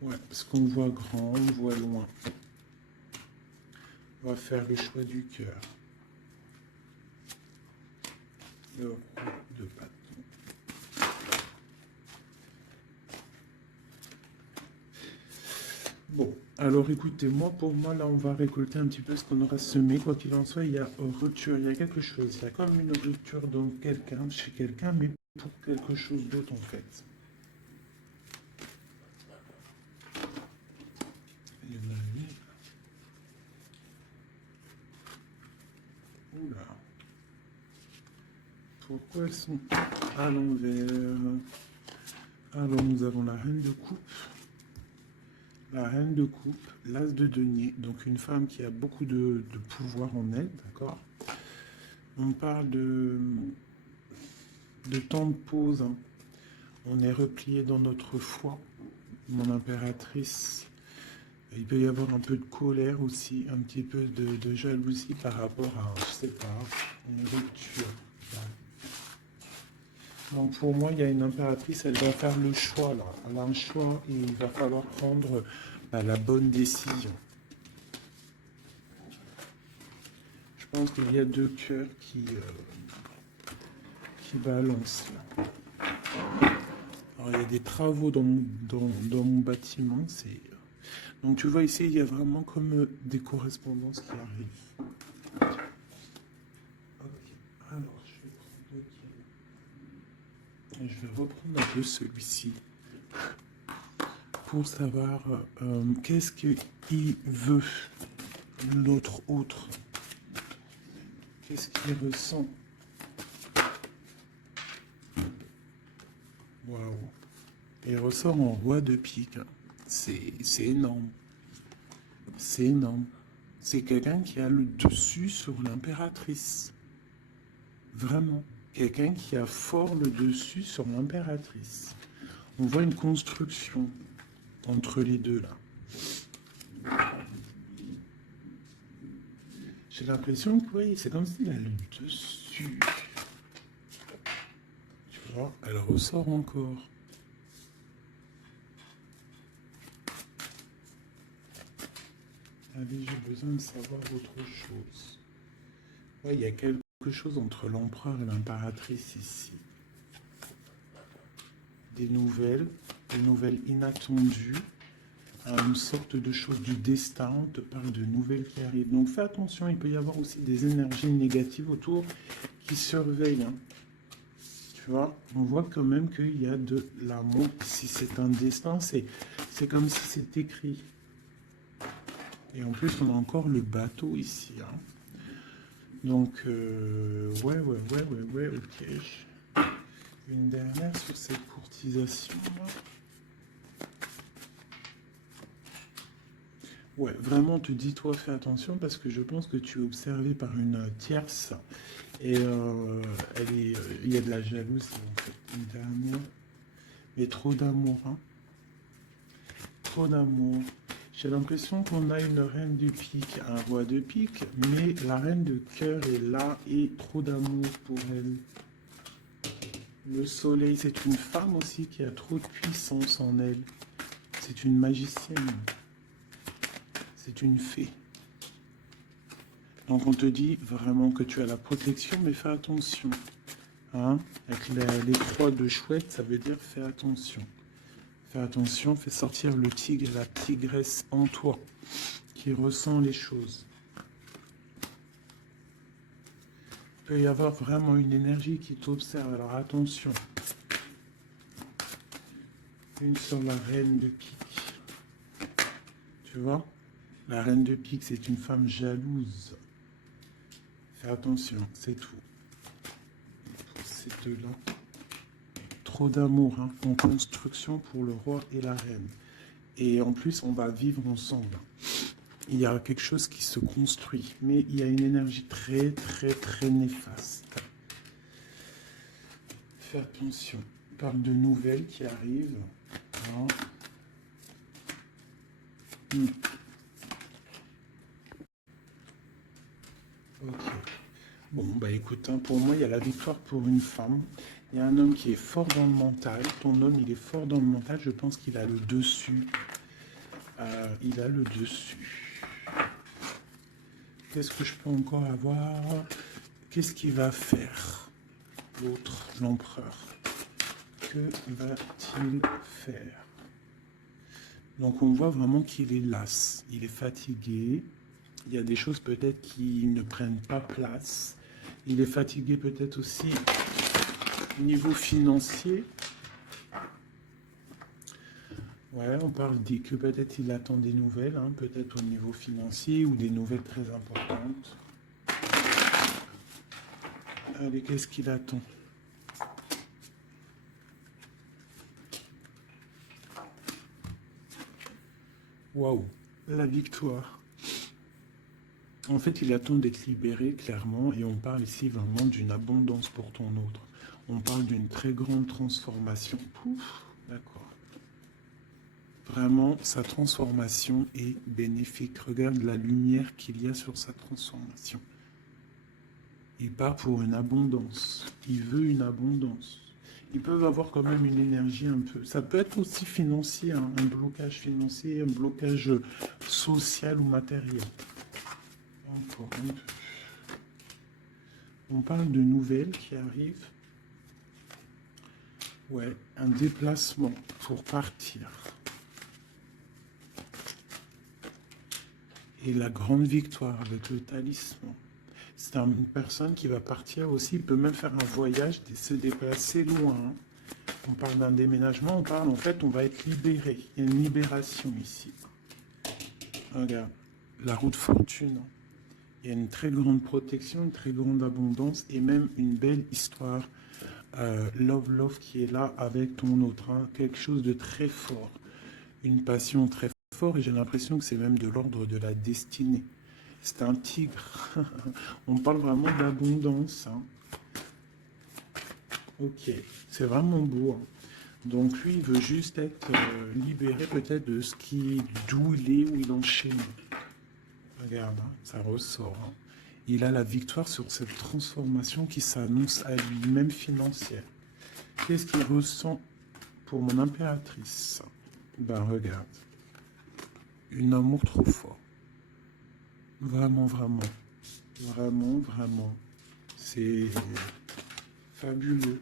Ouais, parce qu'on voit grand, on voit loin. On va faire le choix du cœur. Le roi de bâton. Bon, alors écoutez, pour moi, là, on va récolter un petit peu ce qu'on aura semé. Quoi qu'il en soit, il y a rupture, il y a quelque chose. Il y a comme une rupture dans quelqu'un, chez quelqu'un, mais pour quelque chose d'autre, en fait. Il y en a une. Oula. Pourquoi elles sont à l'envers? Alors, nous avons la reine de coupe. La reine de coupe, l'as de denier, donc une femme qui a beaucoup de pouvoir en elle, d'accord? On parle de temps de pause, hein. On est replié dans notre foi, mon impératrice. Il peut y avoir un peu de colère aussi, un petit peu de jalousie par rapport à, je sais pas, une rupture. Donc pour moi, il y a une impératrice, elle va faire le choix là. Elle a un choix et il va falloir prendre la bonne décision. Je pense qu'il y a deux cœurs qui balancent là. Alors il y a des travaux dans mon bâtiment. Donc tu vois ici, il y a vraiment comme des correspondances qui arrivent. Ok, alors je vais prendre lequel. Je vais reprendre un peu celui-ci pour savoir qu'est-ce qu'il veut, l'autre autre. Qu'est-ce qu'il ressent? Waouh! Il ressort en roi de pique. C'est énorme. C'est énorme. C'est quelqu'un qui a le dessus sur l'impératrice. Vraiment. Quelqu'un qui a fort le dessus sur l'impératrice. On voit une construction entre les deux là. J'ai l'impression que oui, c'est comme s'il a le dessus. Tu vois, elle ressort encore. Allez, j'ai besoin de savoir autre chose. Ouais, il y a quelque chose entre l'empereur et l'impératrice ici. Des nouvelles inattendues, une sorte de chose du destin, on te parle de nouvelles qui arrivent. Donc fais attention, il peut y avoir aussi des énergies négatives autour qui surveillent. Hein. Tu vois, on voit quand même qu'il y a de l'amour. Si c'est un destin, c'est comme si c'est écrit. Et en plus, on a encore le bateau ici. Hein. Donc, ouais, ok. Une dernière sur cette courtisation. Ouais, vraiment, tu dis, toi, fais attention parce que je pense que tu es observé par une tierce et il y a de la jalousie en fait. Une dernière, mais trop d'amour, hein. Trop d'amour. J'ai l'impression qu'on a une reine de pique, un roi de pique, mais la reine de cœur est là et trop d'amour pour elle. Le soleil, c'est une femme aussi qui a trop de puissance en elle. C'est une magicienne. C'est une fée. Donc on te dit vraiment que tu as la protection, mais fais attention. Hein? Avec les croix de chouette, ça veut dire fais attention. Fais attention, fais sortir le tigre et la tigresse en toi, qui ressent les choses. Il peut y avoir vraiment une énergie qui t'observe, alors attention. Une sur la reine de pique. Tu vois? La reine de pique, c'est une femme jalouse. Fais attention, c'est tout. Pour ces deux-là. Trop d'amour hein, en construction pour le roi et la reine. Et en plus, on va vivre ensemble. Il y a quelque chose qui se construit, mais il y a une énergie très, très, très néfaste. Fais attention. On parle de nouvelles qui arrivent. Hein. Ok. Bon, bah écoute, hein, pour moi, il y a la victoire pour une femme. Il y a un homme qui est fort dans le mental. Ton homme, il est fort dans le mental. Je pense qu'il a le dessus. Il a le dessus. Qu'est-ce que je peux encore avoir? Qu'est-ce qu'il va faire? L'autre, l'empereur. Que va-t-il faire? Donc on voit vraiment qu'il est las. Il est fatigué. Il y a des choses peut-être qui ne prennent pas place. Il est fatigué peut-être aussi au niveau financier. Ouais, on parle que peut-être il attend des nouvelles, hein, peut-être au niveau financier ou des nouvelles très importantes. Allez, qu'est-ce qu'il attend? Waouh, la victoire. En fait, il attend d'être libéré, clairement, et on parle ici vraiment d'une abondance pour ton autre. On parle d'une très grande transformation. Pouf, d'accord. Vraiment, sa transformation est bénéfique. Regarde la lumière qu'il y a sur sa transformation. Il part pour une abondance. Il veut une abondance. Ils peuvent avoir quand même une énergie un peu. Ça peut être aussi financier, hein, un blocage financier, un blocage social ou matériel. Encore un peu. On parle de nouvelles qui arrivent. Ouais, un déplacement pour partir. Et la grande victoire avec le talisman. C'est une personne qui va partir aussi, il peut même faire un voyage, se déplacer loin. On parle d'un déménagement, on parle en fait, on va être libéré. Il y a une libération ici. Regarde, la roue de fortune. Il y a une très grande protection, une très grande abondance et même une belle histoire. Love qui est là avec ton autre. Hein. Quelque chose de très fort. Une passion très forte et j'ai l'impression que c'est même de l'ordre de la destinée. C'est un tigre. On parle vraiment d'abondance. Hein. Ok, c'est vraiment beau. Hein. Donc lui, il veut juste être libéré peut-être de ce qui, d'où il est, où il enchaîne. Regarde, hein, ça ressort. Hein. Il a la victoire sur cette transformation qui s'annonce à lui-même financière. Qu'est-ce qu'il ressent pour mon impératrice? Ben regarde, un amour trop fort. Vraiment, vraiment. Vraiment, vraiment. C'est fabuleux.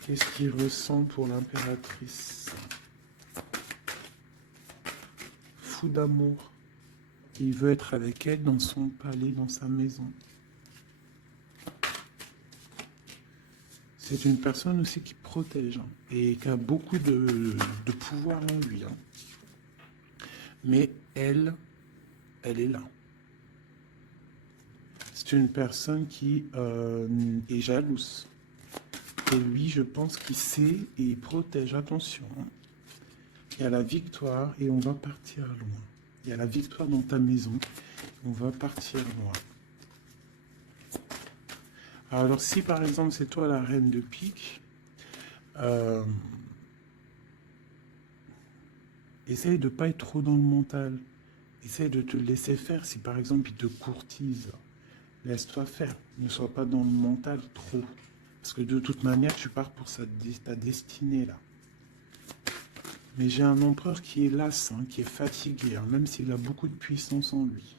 Qu'est-ce qu'il ressent pour l'impératrice? Fou d'amour. Il veut être avec elle dans son palais, dans sa maison. C'est une personne aussi qui protège hein, et qui a beaucoup de pouvoir en lui. Hein. Mais elle est là. C'est une personne qui est jalouse. Et lui, je pense qu'il sait et il protège. Attention. Hein. Il y a la victoire et on va partir loin. Il y a la victoire dans ta maison. On va partir loin. Alors, si par exemple, c'est toi la reine de pique, essaye de ne pas être trop dans le mental. Essaye de te laisser faire. Si par exemple, il te courtise, laisse-toi faire. Ne sois pas dans le mental trop. Parce que de toute manière, tu pars pour ta destinée là. Mais j'ai un empereur qui est las, hein, qui est fatigué, hein, même s'il a beaucoup de puissance en lui.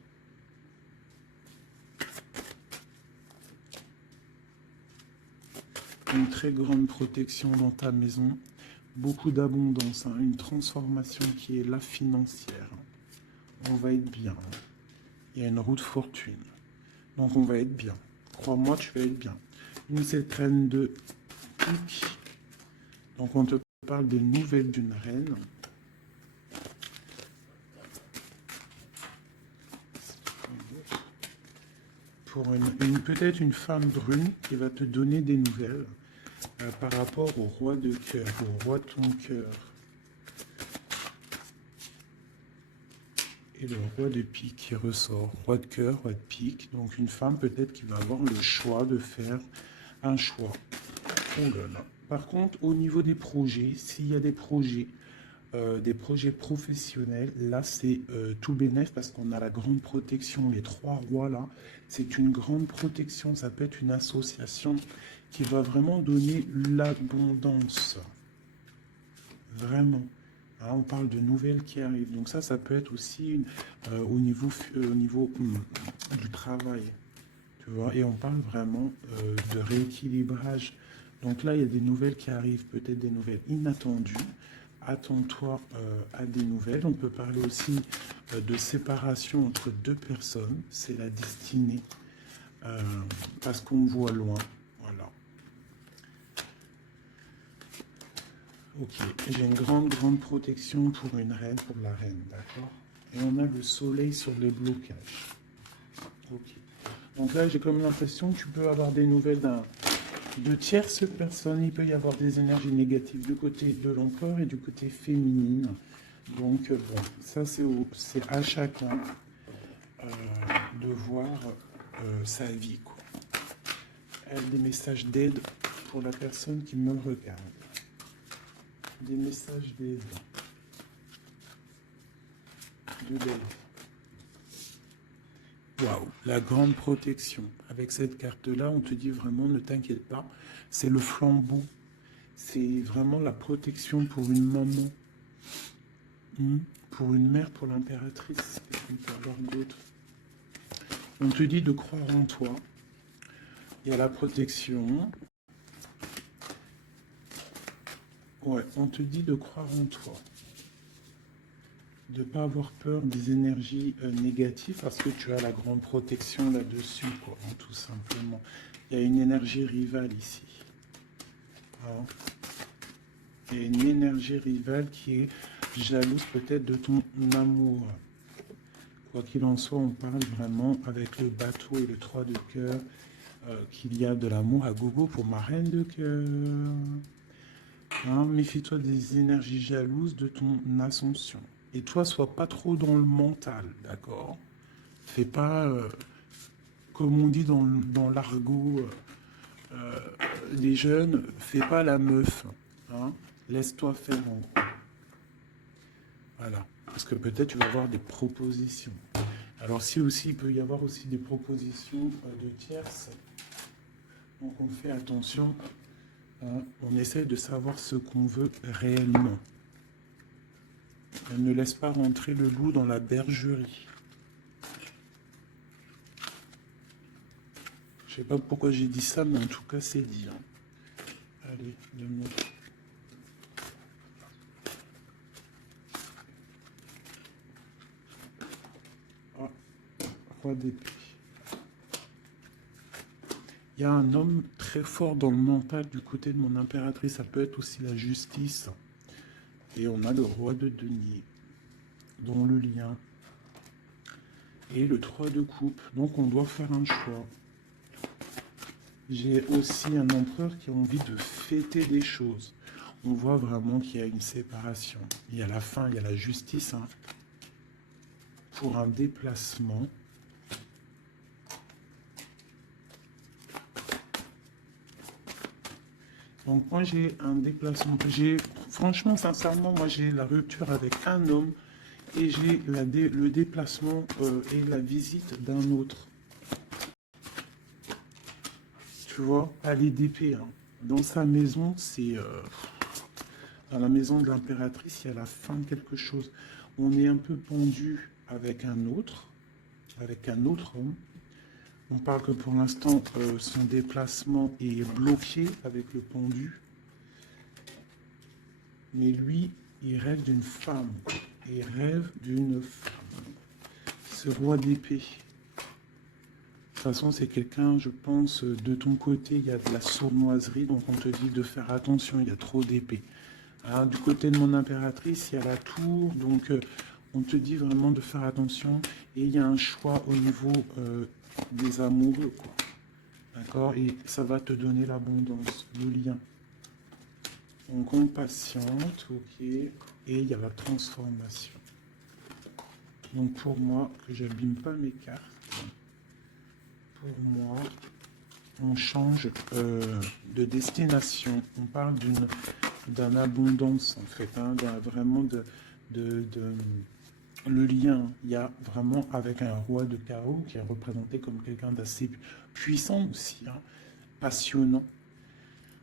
Une très grande protection dans ta maison, beaucoup d'abondance, hein, une transformation qui est là financière. On va être bien. Hein. Il y a une roue de fortune. Donc on va être bien. Crois-moi, tu vas être bien. Cette reine de pique. Donc on te parle des nouvelles d'une reine. Pour peut-être une femme brune qui va te donner des nouvelles par rapport au roi de cœur, au roi de ton cœur. Et le roi de pique qui ressort, roi de cœur, roi de pique. Donc une femme peut-être qui va avoir le choix de faire un choix. Oh là là. Par contre, au niveau des projets, s'il y a des projets des projets professionnels. Là, c'est tout bénef parce qu'on a la grande protection. Les trois rois, là, c'est une grande protection. Ça peut être une association qui va vraiment donner l'abondance. Vraiment. Hein, on parle de nouvelles qui arrivent. Donc ça peut être aussi au niveau du travail. Tu vois, et on parle vraiment de rééquilibrage. Donc là, il y a des nouvelles qui arrivent, peut-être des nouvelles inattendues. Attends-toi à des nouvelles. On peut parler aussi de séparation entre deux personnes. C'est la destinée. Parce qu'on voit loin. Voilà. Ok. J'ai une grande protection pour une reine, pour la reine. D'accord. Et on a le soleil sur les blocages. Ok. Donc là, j'ai comme l'impression que tu peux avoir des nouvelles de tierces personnes. Il peut y avoir des énergies négatives du côté de l'empereur et du côté féminine. Donc, bon, ça, c'est à chacun de voir sa vie, quoi. Des messages d'aide pour la personne qui me regarde. Des messages d'aide. De l'aide. Waouh, la grande protection. Avec cette carte-là, on te dit vraiment, ne t'inquiète pas. C'est le flambeau. C'est vraiment la protection pour une maman. Pour une mère, pour l'impératrice. On peut avoir d'autres. On te dit de croire en toi. Il y a la protection. Ouais, on te dit de croire en toi. De ne pas avoir peur des énergies négatives parce que tu as la grande protection là-dessus, quoi, hein, tout simplement. Il y a une énergie rivale ici. Hein. Il y a une énergie rivale qui est jalouse peut-être de ton amour. Quoi qu'il en soit, on parle vraiment avec le bateau et le 3 de cœur qu'il y a de l'amour à gogo pour ma reine de cœur. Hein, méfie-toi des énergies jalouses de ton ascension. Et toi, sois pas trop dans le mental, d'accord? Fais pas, comme on dit dans l'argot des jeunes, fais pas la meuf. Hein? Laisse-toi faire en gros. Voilà. Parce que peut-être tu vas avoir des propositions. Alors si aussi, il peut y avoir aussi des propositions de tierces. Donc on fait attention. Hein? On essaye de savoir ce qu'on veut réellement. On ne laisse pas rentrer le loup dans la bergerie. Je ne sais pas pourquoi j'ai dit ça, mais en tout cas, c'est dit. Hein. Allez, donne-moi. Ah, roi d'épée. Il y a un homme très fort dans le mental du côté de mon impératrice. Ça peut être aussi la justice. Et on a le roi de denier, dont le lien. Et le 3 de coupe. Donc on doit faire un choix. J'ai aussi un empereur qui a envie de fêter des choses. On voit vraiment qu'il y a une séparation. Il y a la fin, il y a la justice. Hein, pour un déplacement. Donc moi j'ai un déplacement. Franchement, sincèrement, moi j'ai la rupture avec un homme et j'ai le déplacement et la visite d'un autre. Tu vois, aller d'épée. Hein. Dans sa maison, c'est... dans la maison de l'impératrice, il y a la fin de quelque chose. On est un peu pendu avec un autre homme. On parle que pour l'instant, son déplacement est bloqué avec le pendu. Mais lui, il rêve d'une femme. Il rêve d'une femme. Ce roi d'épée. De toute façon, c'est quelqu'un, je pense, de ton côté, il y a de la sournoiserie. Donc on te dit de faire attention, il y a trop d'épée. Hein, du côté de mon impératrice, il y a la tour. Donc on te dit vraiment de faire attention. Et il y a un choix au niveau... des amoureux, quoi. D'accord? Et ça va te donner l'abondance, le lien. Donc on patiente, ok. Et il y a la transformation. Donc pour moi, que j'abîme pas mes cartes, pour moi, on change de destination. On parle d'une d'une abondance, en fait, hein, vraiment le lien. Il y a vraiment avec un roi de chaos qui est représenté comme quelqu'un d'assez puissant aussi, hein, passionnant.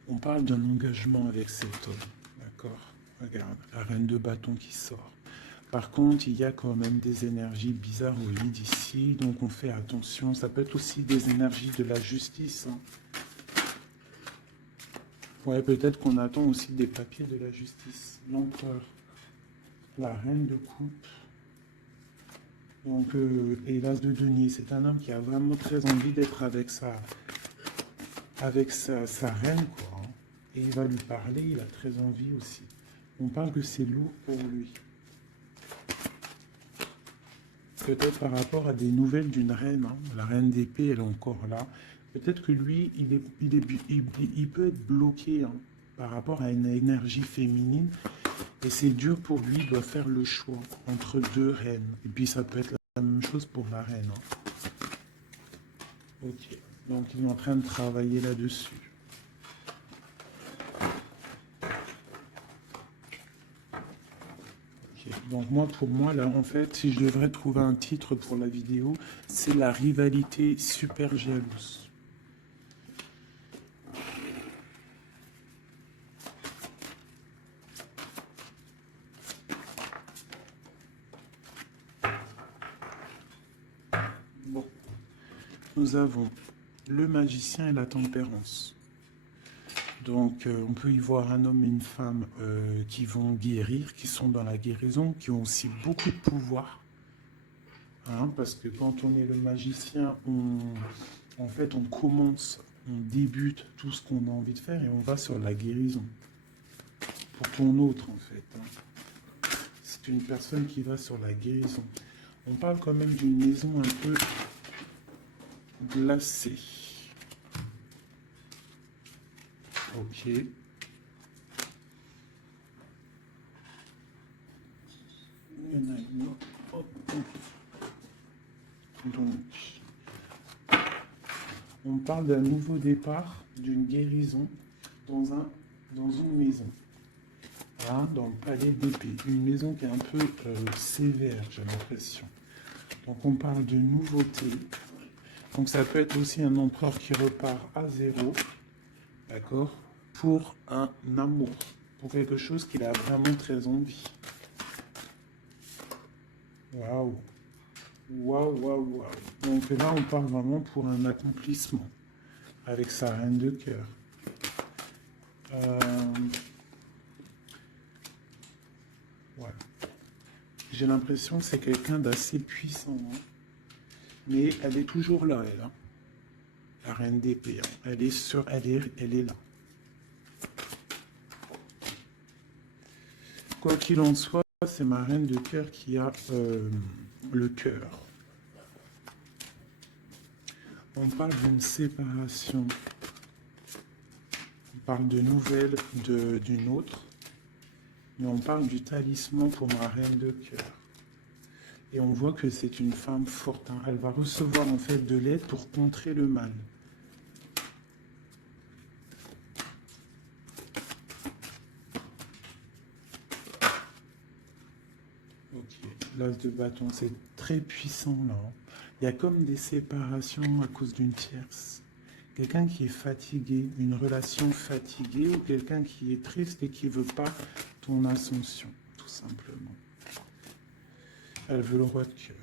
On parle d'un engagement avec cet homme, d'accord? Regarde, la reine de bâton qui sort. Par contre, il y a quand même des énergies bizarres au lit d'ici, donc on fait attention. Ça peut être aussi des énergies de la justice, hein. Ouais, peut-être qu'on attend aussi des papiers de la justice. L'empereur, la reine de coupe, donc et l'as de denier. C'est un homme qui a vraiment très envie d'être avec sa reine, quoi, hein. Et il va lui parler, il a très envie aussi. On parle que c'est lourd pour lui. Peut-être par rapport à des nouvelles d'une reine, hein. La reine d'épée, elle est encore là. Peut-être que lui, il peut être bloqué, hein, par rapport à une énergie féminine. Et c'est dur pour lui, il doit faire le choix entre deux reines. Et puis ça peut être la même chose pour la reine, hein. Ok, donc il est en train de travailler là-dessus. Ok, donc moi, pour moi, là, en fait, si je devrais trouver un titre pour la vidéo, c'est la rivalité super jalouse. Bon, nous avons le magicien et la tempérance. Donc, on peut y voir un homme et une femme qui vont guérir, qui sont dans la guérison, qui ont aussi beaucoup de pouvoir. Hein, parce que quand on est le magicien, en fait, on commence, on débute tout ce qu'on a envie de faire et on va sur la guérison. Pour ton autre, en fait, hein. C'est une personne qui va sur la guérison. On parle quand même d'une maison un peu glacée. Ok. Il y en a une autre. Hop, hop. Donc, on parle d'un nouveau départ, d'une guérison dans une maison. Là, dans le palais d'épée. Une maison qui est un peu sévère, j'ai l'impression. Donc on parle de nouveauté. Donc ça peut être aussi un empereur qui repart à zéro, d'accord, pour un amour, pour quelque chose qu'il a vraiment très envie. Waouh, waouh, waouh, waouh. Donc là, on parle vraiment pour un accomplissement avec sa reine de cœur. Ouais. J'ai l'impression que c'est quelqu'un d'assez puissant, hein. Mais elle est toujours là, elle, hein. La reine d'épée, hein. Elle est là. Quoi qu'il en soit, c'est ma reine de cœur qui a le cœur. On parle d'une séparation. On parle de nouvelles d'une autre. Mais on parle du talisman pour ma reine de cœur. Et on voit que c'est une femme forte, hein. Elle va recevoir en fait de l'aide pour contrer le mal. Ok, l'as de bâton, c'est très puissant là, hein. Il y a comme des séparations à cause d'une tierce. Quelqu'un qui est fatigué, une relation fatiguée, ou quelqu'un qui est triste et qui ne veut pas ton ascension, tout simplement. Elle veut le roi de cœur.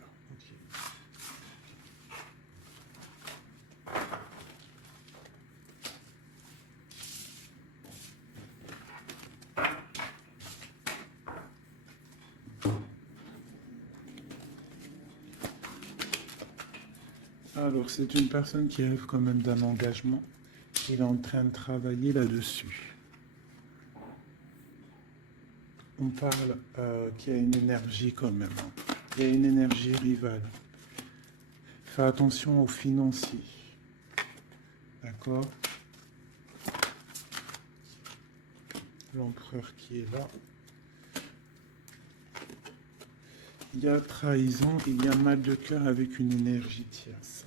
Alors, c'est une personne qui rêve quand même d'un engagement. Il est en train de travailler là-dessus. On parle qu'il y a une énergie quand même, hein. Il y a une énergie rivale. Fais attention aux financiers. D'accord? L'empereur qui est là. Il y a trahison, il y a mal de cœur avec une énergie tierce.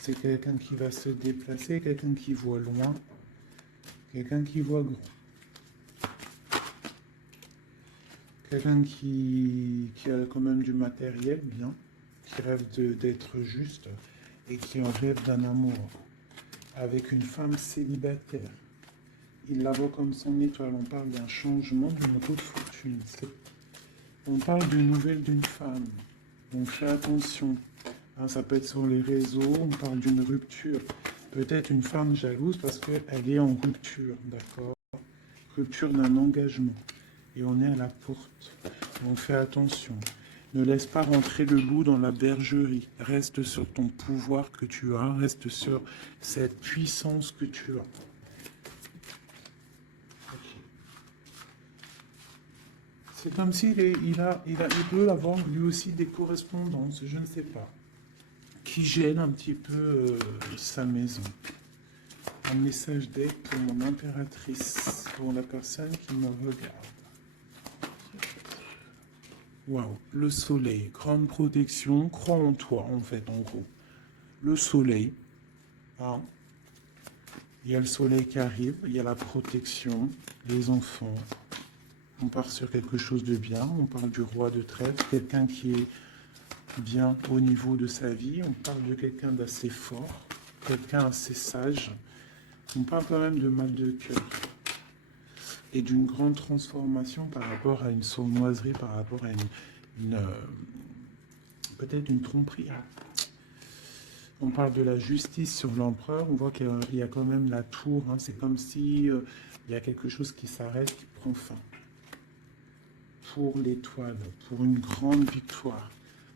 C'est quelqu'un qui va se déplacer, quelqu'un qui voit loin, quelqu'un qui voit grand. Quelqu'un qui a quand même du matériel, bien, qui rêve d'être juste et qui en rêve d'un amour avec une femme célibataire. Il la voit comme son étoile. On parle d'un changement, d'une autre fortune. On parle d'une nouvelle d'une femme. Donc fais attention. Hein, ça peut être sur les réseaux. On parle d'une rupture. Peut-être une femme jalouse parce qu'elle est en rupture. D'accord? Rupture d'un engagement. Et on est à la porte. Donc fais attention. Ne laisse pas rentrer le loup dans la bergerie. Reste sur ton pouvoir que tu as. Reste sur cette puissance que tu as. C'est comme s'il il peut avoir lui aussi des correspondances, je ne sais pas, qui gênent un petit peu sa maison. Un message d'aide pour mon impératrice, pour la personne qui me regarde. Waouh, le soleil, grande protection, crois en toi en fait, en gros. Le soleil, hein. Il y a le soleil qui arrive, il y a la protection, les enfants. On part sur quelque chose de bien, on parle du roi de trèfle, quelqu'un qui est bien au niveau de sa vie, on parle de quelqu'un d'assez fort, quelqu'un assez sage, on parle quand même de mal de cœur et d'une grande transformation par rapport à une sournoiserie, par rapport à peut-être une tromperie. On parle de la justice sur l'empereur, on voit qu'il y a quand même la tour, hein. C'est comme si il y a quelque chose qui s'arrête, qui prend fin. Pour l'étoile, pour une grande victoire.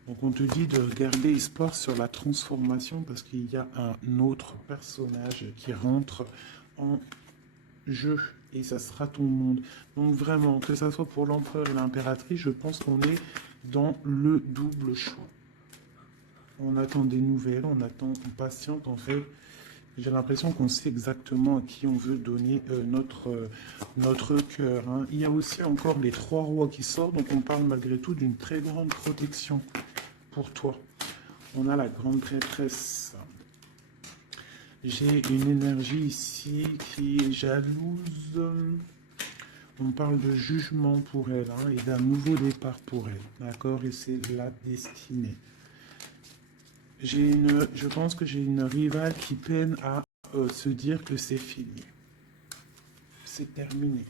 Donc on te dit de garder espoir sur la transformation parce qu'il y a un autre personnage qui rentre en jeu et ça sera ton monde. Donc vraiment, que ça soit pour l'empereur et l'impératrice, je pense qu'on est dans le double choix. On attend des nouvelles, on attend, on patiente en fait. J'ai l'impression qu'on sait exactement à qui on veut donner notre cœur. Hein. Il y a aussi encore les 3 rois qui sortent, donc on parle malgré tout d'une très grande protection pour toi. On a la grande prêtresse. J'ai une énergie ici qui est jalouse. On parle de jugement pour elle hein, et d'un nouveau départ pour elle. D'accord? Et c'est la destinée. Je pense que j'ai une rivale qui peine à se dire que c'est fini. C'est terminé.